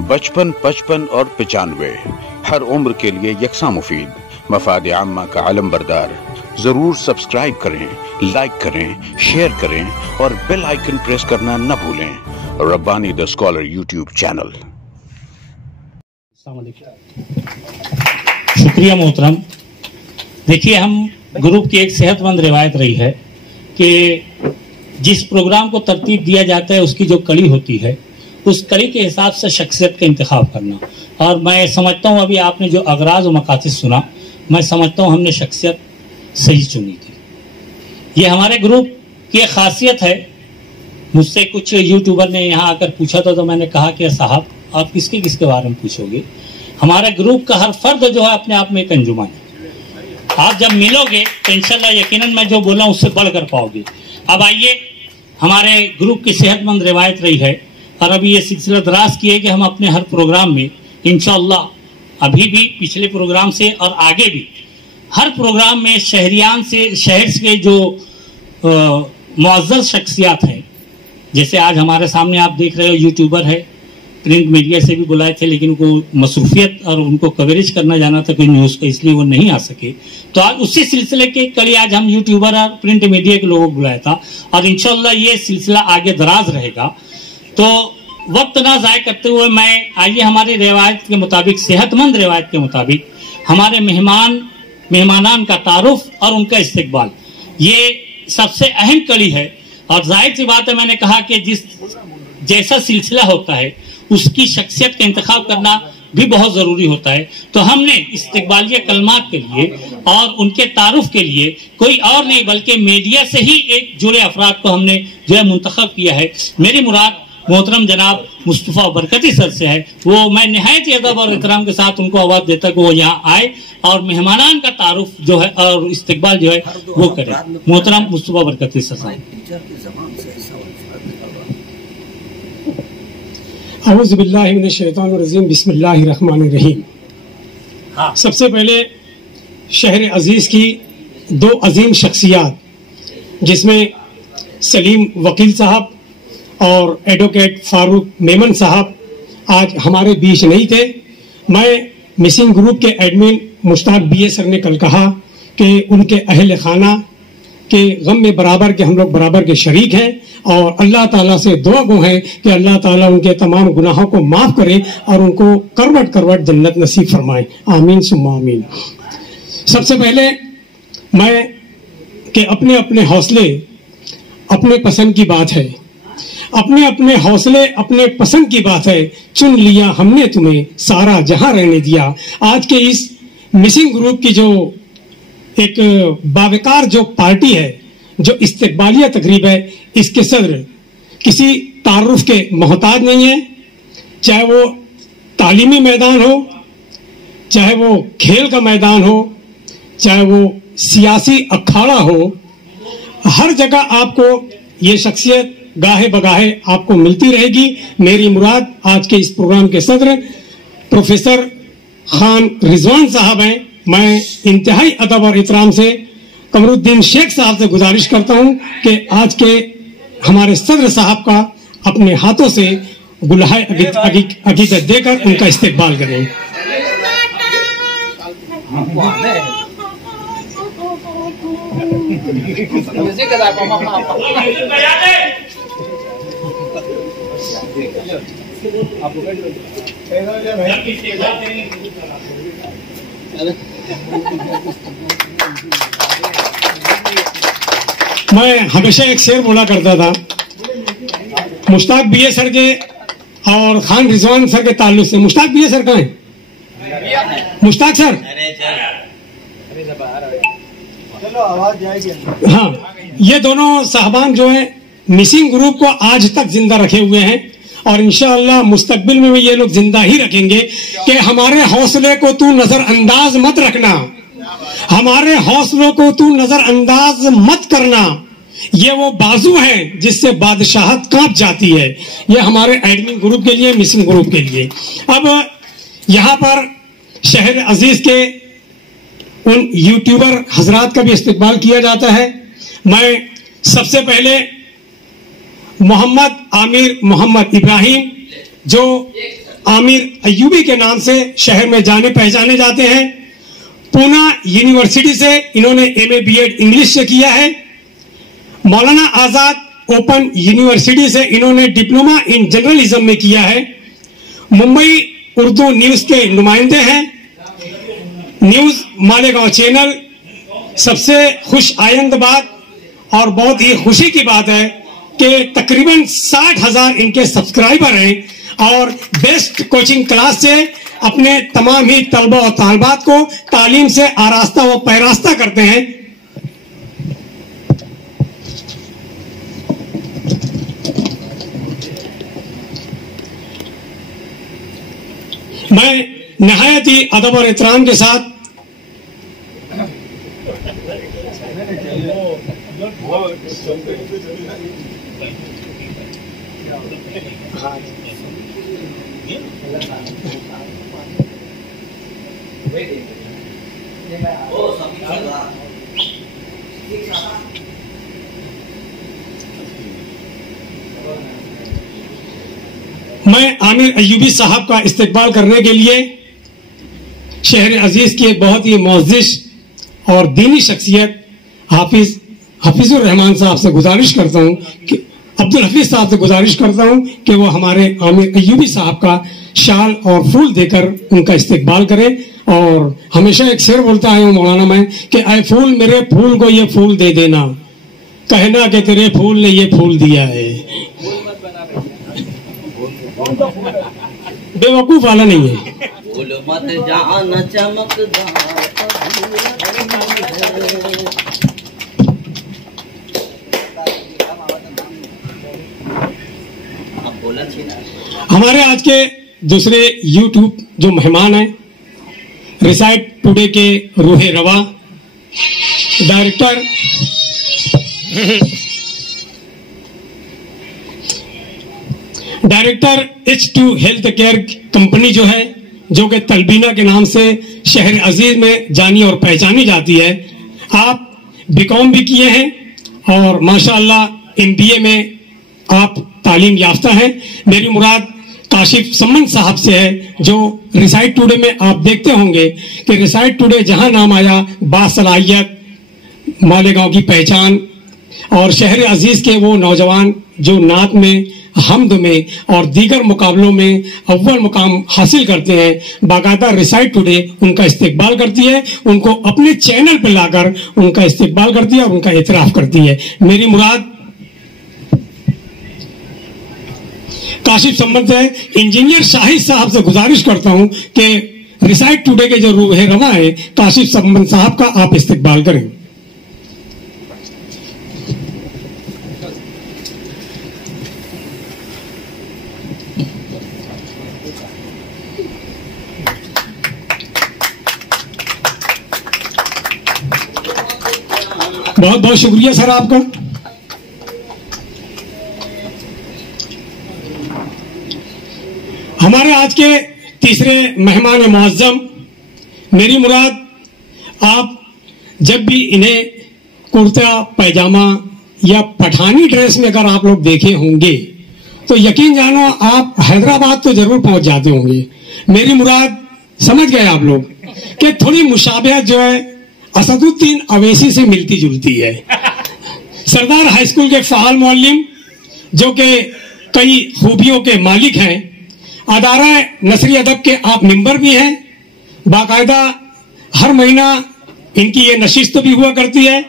बचपन, 55 और 95 हर उम्र के लिए यकसा मुफीद, मफाद आम्मा का आलम बरदार। जरूर सब्सक्राइब करें, लाइक करें, शेयर करें और बेल आइकन प्रेस करना न भूलें। Rabbani the scholar YouTube channel. शुक्रिया मोहतरम। देखिए, हम ग्रुप की एक सेहतमंद रिवायत रही है कि जिस प्रोग्राम को तरतीब दिया जाता है उसकी जो कड़ी होती है उस कड़ी के हिसाब से शख्सियत का इंतखाब करना। और मैं समझता हूँ, अभी आपने जो अगराज और मकासद सुना, मैं समझता हूँ हमने शख्सियत सही चुनी थी। ये हमारे ग्रुप की एक खासियत है। मुझसे कुछ यूट्यूबर ने यहाँ आकर पूछा था तो मैंने कहा कि साहब आप किसके किसके बारे में पूछोगे, हमारे ग्रुप का हर फर्द जो है अपने आप में एक अंजुमन है। आप जब मिलोगे तो इंशाल्लाह यकीनन मैं जो बोला उससे बढ़कर पाओगे। अब आइए, हमारे ग्रुप की सेहतमंद रिवायत रही है और अभी ये सिलसिला दराज की है कि हम अपने हर प्रोग्राम में इंशाअल्लाह अभी भी पिछले प्रोग्राम से और आगे भी हर प्रोग्राम में शहरियान से, शहर के जो मुअज़्ज़ज़ शख्सियात हैं, जैसे आज हमारे सामने आप देख रहे हो यूट्यूबर है, प्रिंट मीडिया से भी बुलाए थे लेकिन उनको मसरूफियत और उनको कवरेज करना जाना था कोई न्यूज़ का, इसलिए वो नहीं आ सके। तो आज उसी सिलसिले के कड़ी आज हम यूट्यूबर और प्रिंट मीडिया के लोगों को बुलाया था और इंशाअल्लाह ये सिलसिला आगे दराज रहेगा। तो वक्त ना ज़ाय करते हुए मैं आइए हमारी रिवायत के मुताबिक, सेहतमंद रिवायत के मुताबिक हमारे मेहमानान का तारुफ और उनका इस्तकबाल, ये सबसे अहम कड़ी है। और जाहिर सी बात है, मैंने कहा कि जिस जैसा सिलसिला होता है उसकी शख्सियत का इंतखाब करना भी बहुत ज़रूरी होता है। तो हमने इस्तकबालिया कलमात के लिए और उनके तारुफ के लिए कोई और नहीं बल्कि मीडिया से ही एक जुड़े अफराद को हमने जो है मुंतखब किया है। मेरी मुराद मोहतरम जनाब मुस्तफ़ा बरकती सर से है। वो मैं निहायत अदब और एहतराम के साथ उनको आवाज़ देता कि वो यहाँ आए और मेहमानान का तारुफ जो है और इस्तकबाल जो है वो करे। मोहतरम मुस्तफ़ा बरकती सर साहब। औज़ु बिल्लाहि मिनश शैतानिर रजीम, बिस्मिल्लाहिर रहमानिर रहीम। सबसे पहले शहर अजीज़ की दो अजीम शख्सियात, जिसमें सलीम वकील साहब और एडवोकेट फारूक मेमन साहब आज हमारे बीच नहीं थे। मैं मिसिंग ग्रुप के एडमिन मुश्ताक बीए सर ने कल कहा कि उनके अहल खाना के गम में बराबर के हम लोग बराबर के शरीक हैं और अल्लाह ताला से दुआ गो है कि अल्लाह ताला उनके तमाम गुनाहों को माफ़ करे और उनको करवट करवट जन्नत नसीब फरमाए। आमीन सुम्मा आमीन। सबसे पहले मैं कि अपने अपने हौसले अपने पसंद की बात है, अपने अपने हौसले अपने पसंद की बात है। चुन लिया हमने तुम्हें, सारा जहां रहने दिया। आज के इस मिसिंग ग्रुप की जो एक बावकार जो पार्टी है, जो इस्तकबालिया तकरीब है, इसके सदर किसी तारुफ के मोहताज नहीं है। चाहे वो तालीमी मैदान हो, चाहे वो खेल का मैदान हो, चाहे वो सियासी अखाड़ा हो, हर जगह आपको ये शख्सियत गाहे बगाहे आपको मिलती रहेगी। मेरी मुराद आज के इस प्रोग्राम के सदर प्रोफेसर खान रिजवान साहब हैं। मैं इंतहाई अदब और एहतराम से कमरुद्दीन शेख साहब से गुजारिश करता हूं कि आज के हमारे सदर साहब का अपने हाथों से गुलहाए अकीदत देकर उनका इस्तकबाल करें। मैं हमेशा एक शेर बोला करता था मुश्ताक बीए सर के और खान रिजवान सर के ताल्लुक से। मुश्ताक बीए सर कहाँ हैं? मुश्ताक सर, चलो आवाज जाएगी। हाँ, ये दोनों साहबान जो है मिसिंग ग्रुप को आज तक जिंदा रखे हुए हैं और इंशाअल्लाह मुस्तकबिल में भी ये लोग जिंदा ही रखेंगे कि हमारे हौसले को तू नजरअंदाज मत रखना, हमारे हौसलों को तू नजरअंदाज मत करना। ये वो बाजू है जिससे बादशाहत कांप जाती है। ये हमारे एडमिन ग्रुप के लिए, मिसिंग ग्रुप के लिए। अब यहाँ पर शहर अजीज के उन यूट्यूबर हजरात का भी इस्तकबाल किया जाता है। मैं सबसे पहले मोहम्मद आमिर मोहम्मद इब्राहिम जो आमिर अय्यूबी के नाम से शहर में जाने पहचाने जाते हैं। पूना यूनिवर्सिटी से इन्होंने एमए बीएड इंग्लिश से किया है। मौलाना आजाद ओपन यूनिवर्सिटी से इन्होंने डिप्लोमा इन जर्नलिज्म में किया है। मुंबई उर्दू न्यूज के नुमाइंदे हैं। News Malegaon channel. सबसे खुश आयंद बात और बहुत ही खुशी की बात है कि तकरीबन 60,000 इनके सब्सक्राइबर हैं और बेस्ट कोचिंग क्लास से अपने तमाम ही तलबा और तालबात को तालीम से आरास्ता व पैरास्ता करते हैं। मैं नहायत ही अदब और एहतराम के साथ मैं आमिर अय्यूबी साहब का इस्तकबाल करने के लिए शहर अजीज के बहुत ही मोअज़्ज़िज़ और दीनी शख्सियत हाफिजुर रहमान साहब से गुजारिश करता हूं कि अब्दुल हफीज साहब से गुजारिश करता हूं कि वो हमारे आमिर अय्यूबी साहब का शाल और फूल देकर उनका इस्तकबाल करें। और हमेशा एक शेर बोलता है मौलाना मैं कि ऐ फूल मेरे फूल को ये फूल दे देना, कहना कि तेरे फूल ने ये फूल दिया है। बेवकूफ वाला नहीं है। हमारे आज के दूसरे यूट्यूब जो मेहमान हैं, रिसाइट टुडे के रूहे रवा director H2 health care company जो है, जो कि तलबीना के नाम से शहर अजीज में जानी और पहचानी जाती है। आप बीकॉम भी किए हैं और माशाअल्लाह MBA में आप तालीम याफ्ता हैं। मेरी मुराद काशिफ सम्मन साहब से है, जो रिसाइट टुडे में आप देखते होंगे कि रिसाइट टुडे जहां नाम आया, बासलाहियत, मालेगांव की पहचान और शहर अजीज के वो नौजवान जो नात में, हमद में और दीगर मुकाबलों में अव्वल मुकाम हासिल करते हैं, बाकायदा रिसाइट टुडे उनका इस्तकबाल करती है, उनको अपने चैनल पर लाकर उनका इस्तकबाल करती है और उनका एतराफ करती है। मेरी मुराद काशिफ सम्मत है। इंजीनियर शाहिद साहब से गुजारिश करता हूं कि रिसाइट टुडे के जो रूह रवा है, काशिफ सम्मत साहब का आप इस्तकबाल करें। बहुत बहुत शुक्रिया सर आपका। हमारे आज के तीसरे मेहमान मुअज़्ज़म, मेरी मुराद आप जब भी इन्हें कुर्ता पैजामा या पठानी ड्रेस में अगर आप लोग देखे होंगे तो यकीन जानो आप हैदराबाद तो जरूर पहुंच जाते होंगे। मेरी मुराद समझ गए आप लोग कि थोड़ी मुशाबहत जो है असदुद्दीन अवैसी से मिलती जुलती है। सरदार हाई स्कूल के फ़ाल मुअल्लिम, जो कि कई खूबियों के मालिक हैं, अदारा नसरी अदब के आप मेंबर भी हैं। बाकायदा हर महीना इनकी ये नशिस्त भी हुआ करती है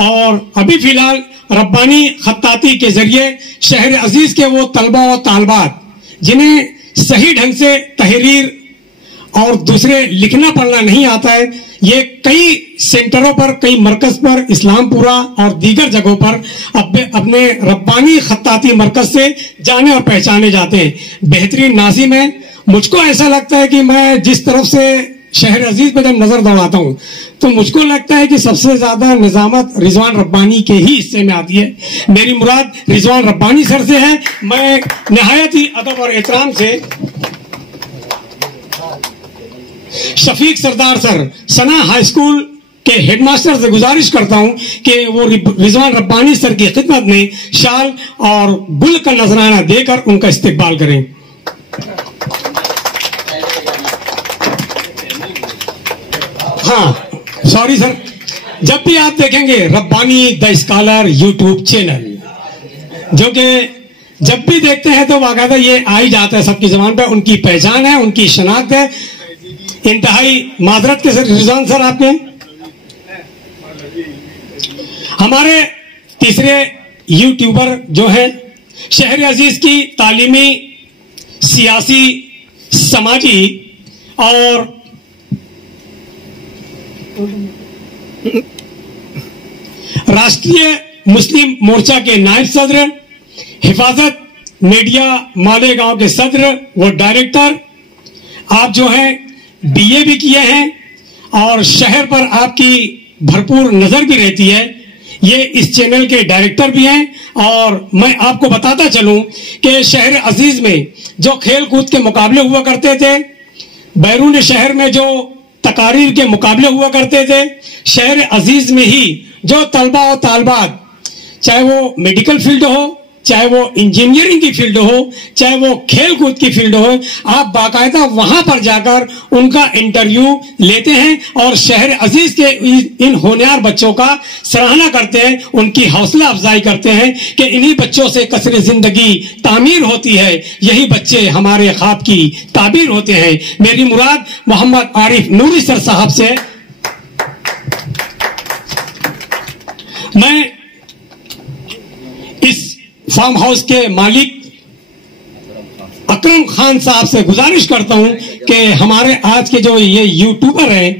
और अभी फिलहाल रब्बानी खत्ताती के जरिए शहर अजीज के वो तलबा और तालबात जिन्हें सही ढंग से तहरीर और दूसरे लिखना पढ़ना नहीं आता है, ये कई सेंटरों पर, कई मरकज पर, इस्लामपुरा और दीगर जगहों पर अपने रब्बानी खत्ताती मरकज से जाने और पहचाने जाते हैं। बेहतरीन नाज़िम है। मुझको ऐसा लगता है कि मैं जिस तरफ से शहर अजीज पे जब नजर दौड़ाता हूँ तो मुझको लगता है कि सबसे ज्यादा निजामत रिजवान रब्बानी के ही हिस्से में आती है। मेरी मुराद रिजवान रब्बानी सर से है। मैं निहायत ही अदब और एहतराम से शफीक सरदार सर, सना हाई स्कूल के हेडमास्टर से गुजारिश करता हूं कि वो रिजवान रब्बानी सर की खिदमत में शाल और गुल का नजराना देकर उनका इस्तकबाल करें। हाँ सॉरी सर, जब भी आप देखेंगे Rabbani the scholar YouTube channel, जो कि जब भी देखते हैं तो बाकायदा ये आ ही जाता है सबकी जबान पे, उनकी पहचान है, उनकी शनाख्त है। इंतहाई माजरत के सर रिजवान सर आपके हमारे तीसरे यूट्यूबर जो है शहर अजीज की तालीमी, सियासी, समाजी और राष्ट्रीय मुस्लिम मोर्चा के नायब सदर, हिफाजत मीडिया मालेगांव के सदर व डायरेक्टर, आप जो हैं बीए भी किए हैं और शहर पर आपकी भरपूर नजर भी रहती है। ये इस चैनल के डायरेक्टर भी हैं। और मैं आपको बताता चलूं कि शहर अजीज में जो खेल कूद के मुकाबले हुआ करते थे, बैरून शहर में जो तकारीर के मुकाबले हुआ करते थे, शहर अजीज में ही जो तलबा और तालबात, चाहे वो मेडिकल फील्ड हो, चाहे वो इंजीनियरिंग की फील्ड हो, चाहे वो खेल कूद की फील्ड हो, आप बाकायदा वहां पर जाकर उनका इंटरव्यू लेते हैं और शहर अजीज के इन होनहार बच्चों का सराहना करते हैं, उनकी हौसला अफजाई करते हैं कि इन्हीं बच्चों से कसर जिंदगी तामीर होती है, यही बच्चे हमारे ख्वाब की ताबीर होते हैं। मेरी मुराद मोहम्मद आरिफ नूरी सर साहब से। मैं इस फार्म हाउस के मालिक अकरम खान साहब से गुजारिश करता हूं कि हमारे आज के जो ये यूट्यूबर हैं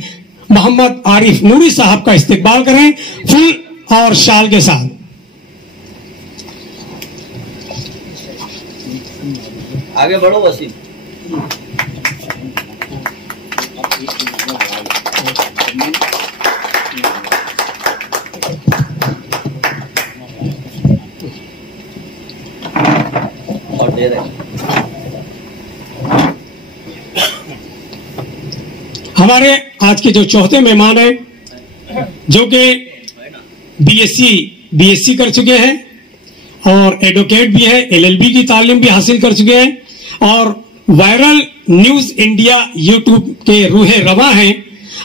मोहम्मद आरिफ नूरी साहब का इस्तकबाल करें फूल और शाल के साथ। आगे बढ़ो वसीम। और दे रहे हमारे आज के जो चौथे मेहमान हैं, जो कि बीएससी कर चुके हैं और एडवोकेट भी है, एलएलबी की तालीम भी हासिल कर चुके हैं और वायरल न्यूज इंडिया यूट्यूब के रूहे रवा हैं।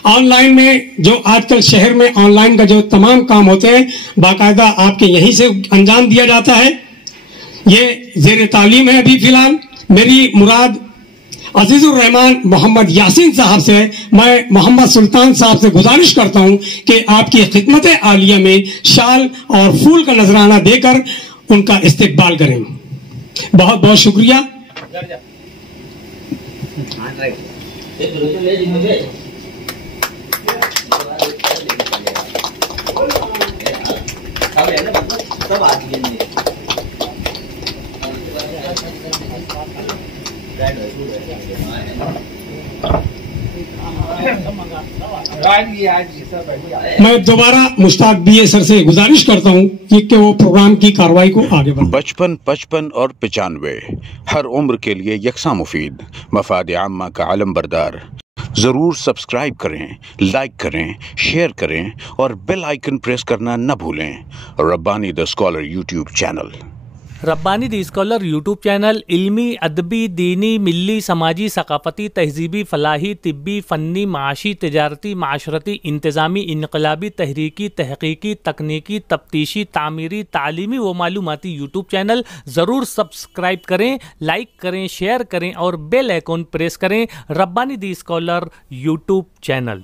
ऑनलाइन में जो आजकल शहर में ऑनलाइन का जो तमाम काम होते हैं बाकायदा आपके यहीं से अंजाम दिया जाता है। ये जेर तालीम है अभी फिलहाल। मेरी मुराद अजीजुर रहमान मोहम्मद यासीन साहब से। मैं मोहम्मद सुल्तान साहब से गुजारिश करता हूं कि आपकी खिदमत आलिया में शाल और फूल का नजराना देकर उनका इस्तकबाल करें। बहुत बहुत शुक्रिया। मैं दोबारा मुश्ताक बीए सर से गुजारिश करता हूं कि वो प्रोग्राम की कार्रवाई को आगे बढ़ाएं। बचपन, 55 और 95 हर उम्र के लिए यकसा मुफीद, मफाद आम्मा का आलम बरदार। ज़रूर सब्सक्राइब करें, लाइक करें, शेयर करें और बेल आइकन प्रेस करना न भूलें। Rabbani the scholar YouTube channel. Rabbani the scholar YouTube channel इल्मी, अदबी, दीनी, मिली, समाजी, सकाफती, तहजीबी, फलाही, तिब्बी, फ़न्नी, माशी, तिजारती, माशरती, इंतज़ामी, इनकलाबी, तहरीकी, तहकीकी, तकनीकी, तफ्तीशी, तामीरी, तालीमी व मालूमाती यूट्यूब चैनल। ज़रूर सब्सक्राइब करें, लाइक करें, शेयर करें और बेल आइकन प्रेस करें। Rabbani the scholar YouTube channel.